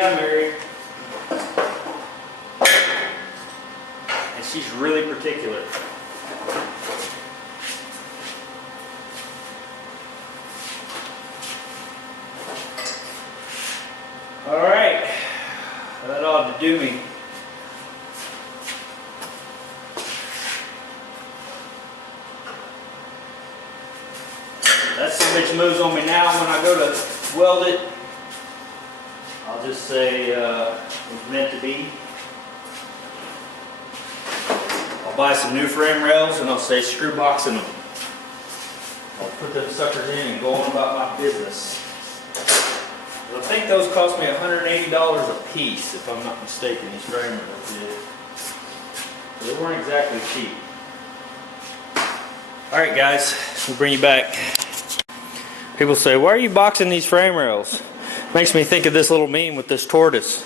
I'm married. And she's really particular. Alright, that ought to do me. That some bitch moves on me now. When I go to weld it, I'll just say it was meant to be. I'll buy some new frame rails and I'll say screw boxing them. I'll put them suckers in and go on about my business. I think those cost me $180 a piece, if I'm not mistaken. These frame rails did. They weren't exactly cheap. All right, guys, we'll bring you back. People say, "Why are you boxing these frame rails?" Makes me think of this little meme with this tortoise.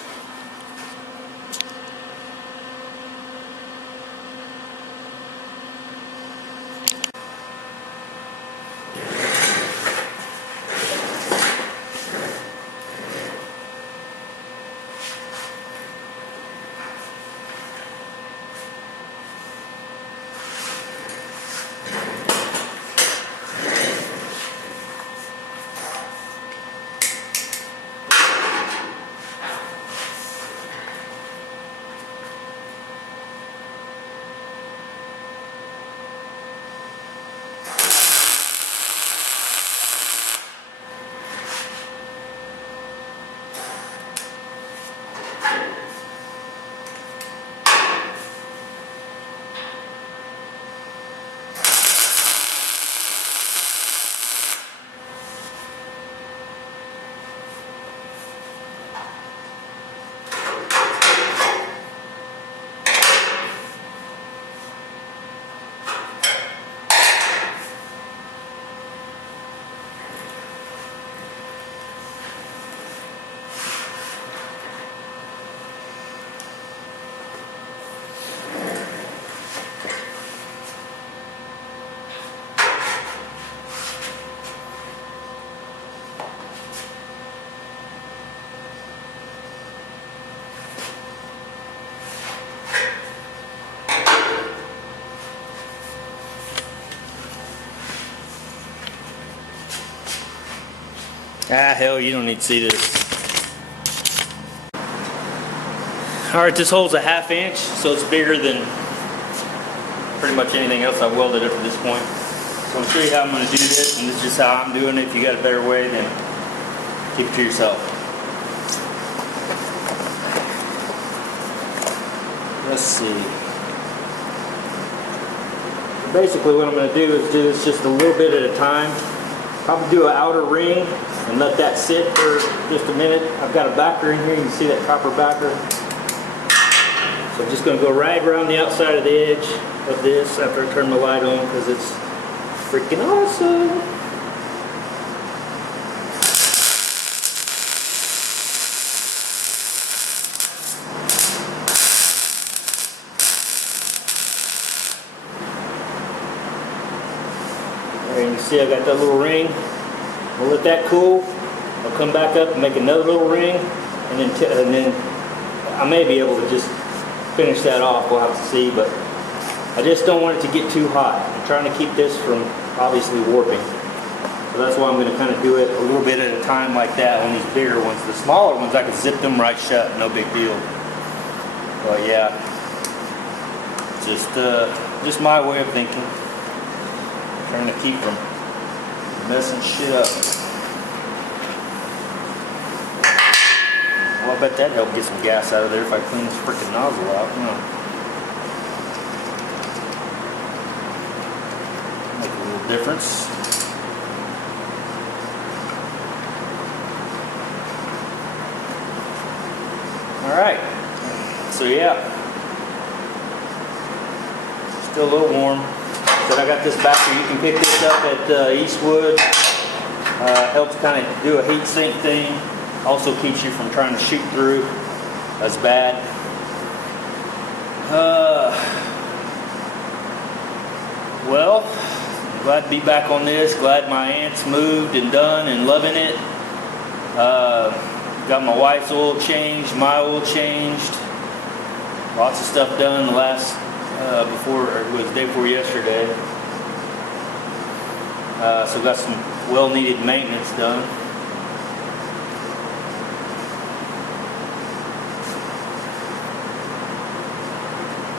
Ah, hell, you don't need to see this. Alright, this hole's a 1/2 inch, so it's bigger than pretty much anything else I've welded up to this point. So I'll show you how I'm going to do this, and this is just how I'm doing it. If you got a better way, then keep it to yourself. Let's see. Basically what I'm going to do is do this just a little bit at a time. Probably do an outer ring and let that sit for just a minute. I've got a backer in here. You can see that copper backer. So I'm just going to go right around the outside of the edge of this after I turn the light on, because it's freaking awesome. There you can see I got that little ring. I'll let that cool. I'll come back up and make another little ring, and then I may be able to just finish that off. We'll have to see, but I just don't want it to get too hot. I'm trying to keep this from obviously warping. So that's why I'm going to kind of do it a little bit at a time like that on these bigger ones. The smaller ones, I can zip them right shut, no big deal. But yeah, just my way of thinking. Trying to keep from messing shit up. Well, I bet that'd help get some gas out of there if I clean this freaking nozzle out. Make a little difference. Alright, so yeah, still a little warm. But I got this backer. You can pick this up at Eastwood. Helps kind of do a heat sink thing. Also keeps you from trying to shoot through as bad. Well, glad to be back on this. Glad my aunt's moved and done and loving it. Got my wife's oil changed, my oil changed. Lots of stuff done the last, it was the day before yesterday. So got some well-needed maintenance done.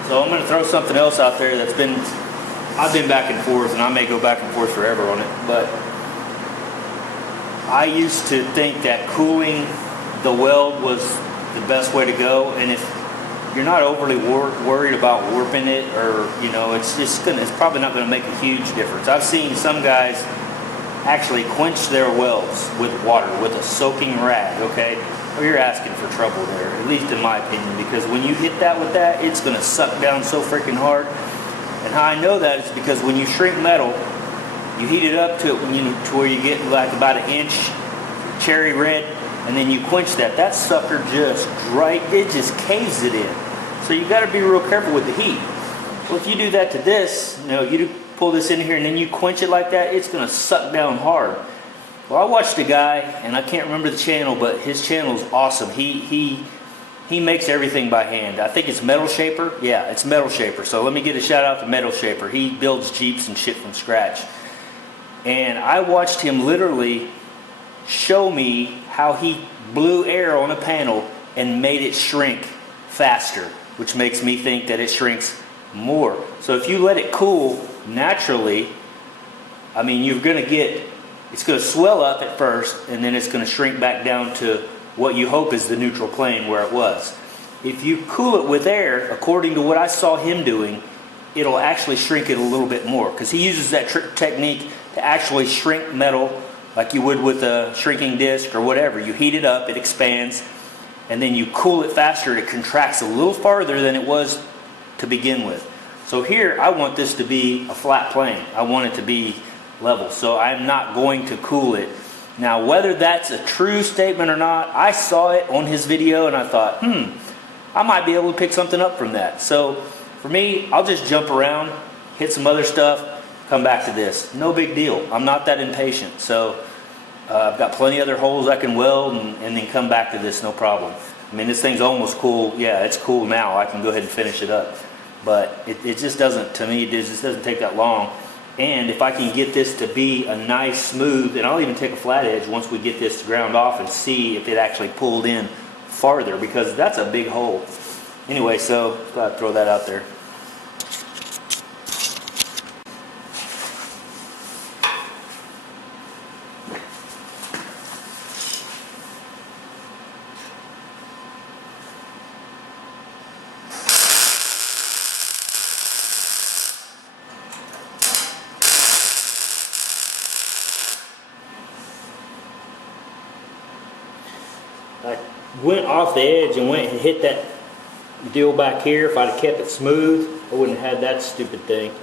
So I'm going to throw something else out there that's I've been back and forth, and I may go back and forth forever on it, but I used to think that cooling the weld was the best way to go, and if you're not overly worried about warping it, or it's probably not going to make a huge difference. I've seen some guys actually quench their welds with water, with a soaking rag, okay? Well, you're asking for trouble there, at least in my opinion, because when you hit that with that, it's going to suck down so freaking hard. And how I know that is because when you shrink metal, you heat it up to where you get like about an inch cherry red, and then you quench that sucker just it just caves it in. So you got to be real careful with the heat. Well, if you do that to this, you pull this in here and then you quench it like that, it's going to suck down hard. Well, I watched a guy, and I can't remember the channel, but his channel is awesome. He makes everything by hand. I think it's Metal Shaper. Yeah, it's Metal Shaper. So let me get a shout out to Metal Shaper. He builds Jeeps and shit from scratch. And I watched him literally show me how he blew air on a panel and made it shrink faster, which makes me think that it shrinks more. So if you let it cool naturally, I mean, it's going to swell up at first, and then it's going to shrink back down to what you hope is the neutral plane where it was. If you cool it with air, according to what I saw him doing, it'll actually shrink it a little bit more, because he uses that technique to actually shrink metal like you would with a shrinking disc or whatever. You heat it up, it expands, and then you cool it faster, it contracts a little farther than it was to begin with. So here, I want this to be a flat plane. I want it to be level, so I'm not going to cool it. Now, whether that's a true statement or not, I saw it on his video and I thought, I might be able to pick something up from that. So for me, I'll just jump around, hit some other stuff, come back to this. No big deal. I'm not that impatient. So I've got plenty of other holes I can weld and then come back to this, no problem. I mean, this thing's almost cool. Yeah, it's cool now. I can go ahead and finish it up. But it just doesn't, to me, it just doesn't take that long. And if I can get this to be a nice smooth, and I'll even take a flat edge once we get this ground off and see if it actually pulled in farther, because that's a big hole. Anyway, so I'll throw that out there. I went off the edge and went and hit that deal back here. If I'd have kept it smooth, I wouldn't have had that stupid thing.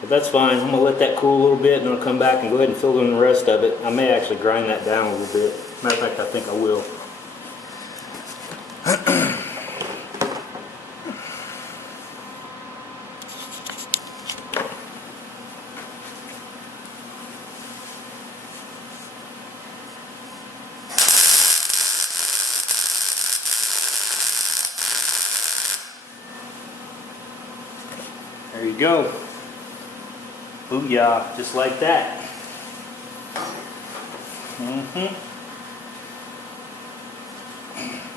But that's fine. I'm going to let that cool a little bit, and then I'll come back and go ahead and fill in the rest of it. I may actually grind that down a little bit. Matter of fact, I think I will. There you go. Booyah, just like that.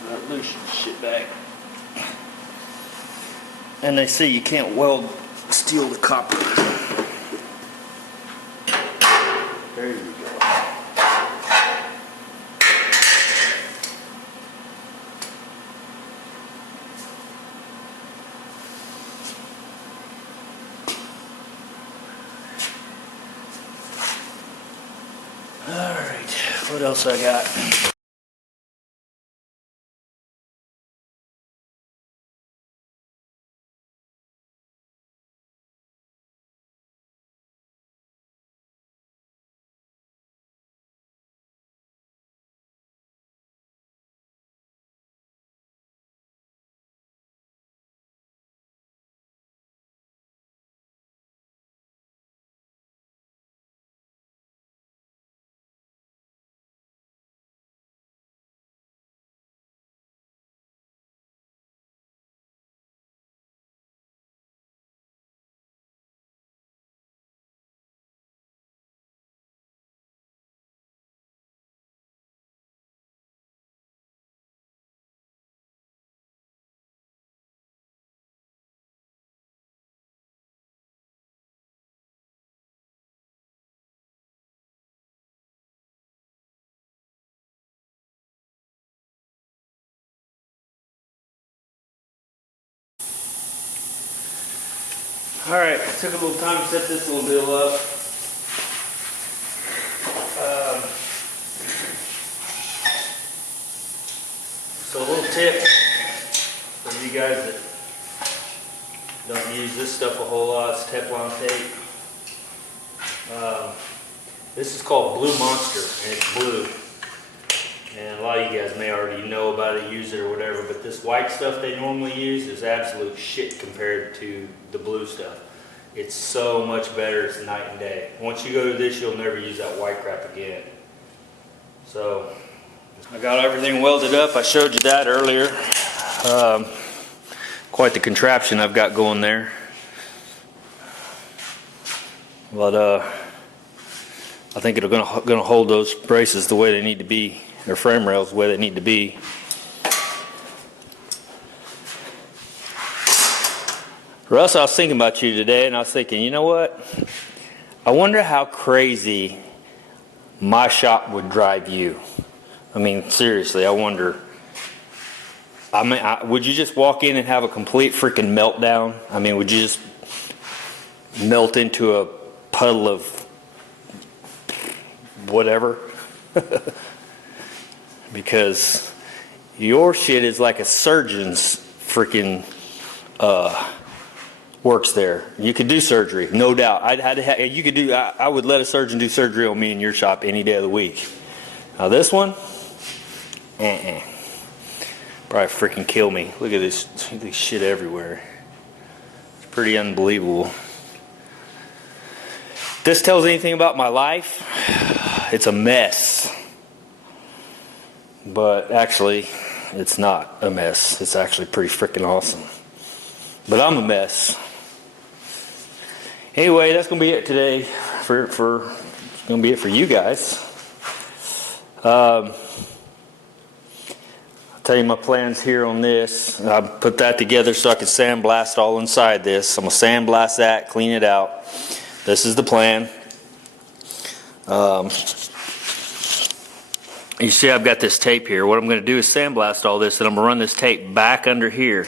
That loosen shit back. And they say you can't weld steel to copper. There you go. Alright, what else I got? Alright, took a little time to set this little deal up. So a little tip for you guys that don't use this stuff a whole lot, it's Teflon tape. This is called Blue Monster, and it's blue. And a lot of you guys may already know about it, use it or whatever, but this white stuff they normally use is absolute shit compared to the blue stuff. It's so much better, it's night and day. Once you go to this, you'll never use that white crap again. So, I got everything welded up. I showed you that earlier. Quite the contraption I've got going there. But I think it's gonna hold those braces the way they need to be, or frame rails the way they need to be. Russ, I was thinking about you today, and I was thinking, you know what? I wonder how crazy my shop would drive you. I mean, seriously, I wonder. I mean, would you just walk in and have a complete freaking meltdown? I mean, would you just melt into a puddle of whatever? Because your shit is like a surgeon's freaking works there. You could do surgery, no doubt. I would let a surgeon do surgery on me in your shop any day of the week. Now this one, probably freaking kill me. Look at this shit everywhere. It's pretty unbelievable. If this tells anything about my life, it's a mess. But actually, it's not a mess. It's actually pretty freaking awesome. But I'm a mess. Anyway, that's gonna be it today. It's gonna be it for you guys. I'll tell you my plans here on this. I put that together so I can sandblast all inside this. I'm gonna sandblast that, clean it out. This is the plan. You see I've got this tape here. What I'm going to do is sandblast all this, and I'm going to run this tape back under here.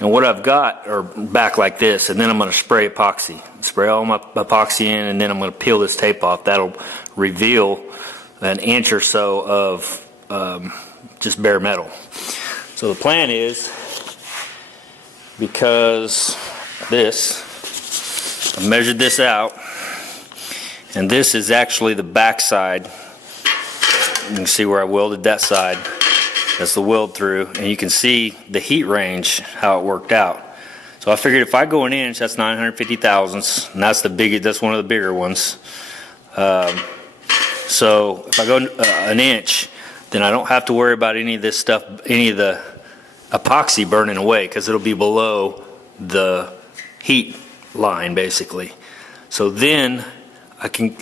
And what I've got are back like this, and then I'm going to spray epoxy. Spray all my epoxy in, and then I'm going to peel this tape off. That'll reveal an inch or so of just bare metal. So the plan is, because this, I measured this out, and this is actually the back side. You can see where I welded that side. That's the weld through, and you can see the heat range, how it worked out. So I figured if I go an inch, that's 950 thousandths, and that's that's one of the bigger ones. So if I go an inch, then I don't have to worry about any of this stuff, any of the epoxy burning away, because it'll be below the heat line basically. So then I can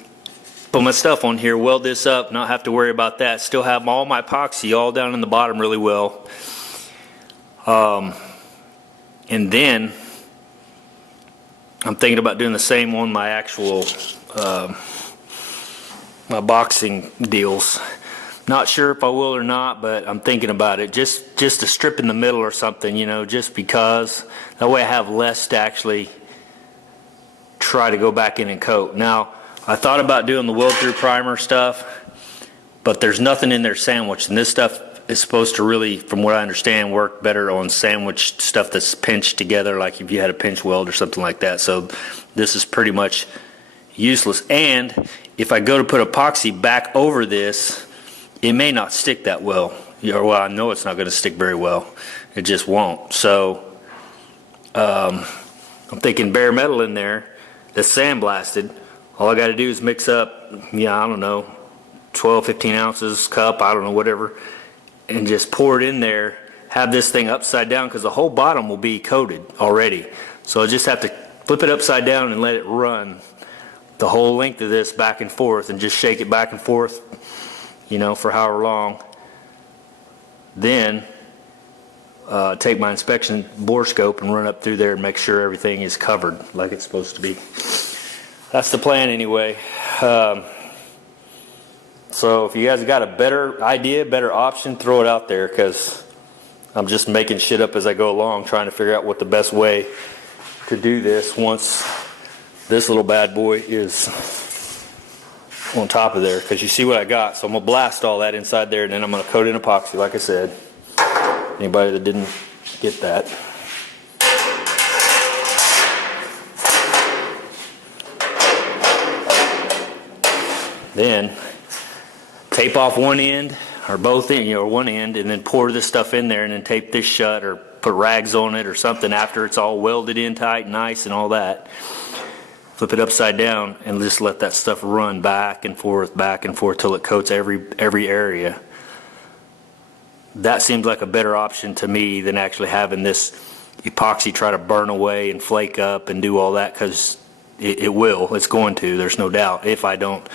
put my stuff on here, weld this up, not have to worry about that. Still have all my epoxy all down in the bottom really well. And then I'm thinking about doing the same on my actual my boxing deals. Not sure if I will or not, but I'm thinking about it. Just to strip in the middle or something, you know, just because. That way I have less to actually try to go back in and coat. Now, I thought about doing the weld through primer stuff, but there's nothing in there sandwiched, and this stuff is supposed to really, from what I understand, work better on sandwiched stuff that's pinched together, like if you had a pinch weld or something like that. So this is pretty much useless. And if I go to put epoxy back over this, it may not stick that well. Well, I know it's not going to stick very well. It just won't. So I'm thinking bare metal in there that's sandblasted. All I got to do is mix up, I don't know, 12, 15 ounces cup, I don't know, whatever, and just pour it in there, have this thing upside down, because the whole bottom will be coated already. So I just have to flip it upside down and let it run the whole length of this back and forth, and just shake it back and forth, for however long. Then take my inspection bore scope and run up through there and make sure everything is covered like it's supposed to be. That's the plan anyway. So if you guys got a better idea, better option, throw it out there, because I'm just making shit up as I go along, trying to figure out what the best way to do this once this little bad boy is on top of there, because you see what I got. So I'm gonna blast all that inside there, and then I'm gonna coat it in epoxy like I said. Anybody that didn't get that. Then tape off one end or both end, or one end, and then pour this stuff in there, and then tape this shut or put rags on it or something after it's all welded in tight and nice and all that. Flip it upside down and just let that stuff run back and forth till it coats every area. That seems like a better option to me than actually having this epoxy try to burn away and flake up and do all that, because it will. It's going to, there's no doubt, if I don't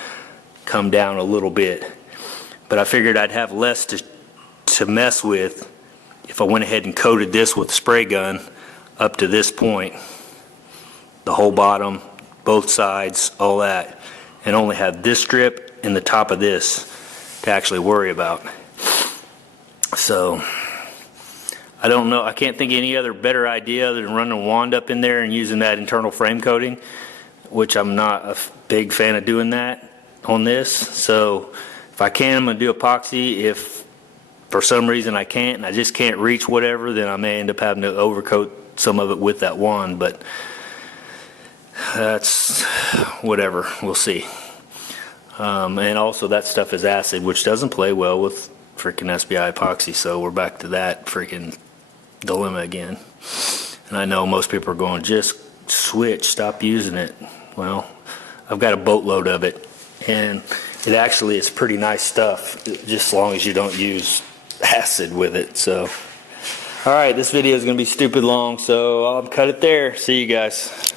come down a little bit. But I figured I'd have less to mess with if I went ahead and coated this with a spray gun up to this point, the whole bottom, both sides, all that, and only have this strip and the top of this to actually worry about. So I don't know, I can't think of any other better idea other than running a wand up in there and using that internal frame coating, which I'm not a big fan of doing that on this. So if I can, I'm going to do epoxy. If for some reason I can't and I just can't reach whatever, then I may end up having to overcoat some of it with that wand, but that's whatever, we'll see. And also that stuff is acid, which doesn't play well with freaking SBI epoxy, so we're back to that freaking dilemma again. And I know most people are going, just switch, stop using it. Well, I've got a boatload of it, and it actually is pretty nice stuff, just as long as you don't use acid with it. So, all right, this video is going to be stupid long, so I'll cut it there. See you guys.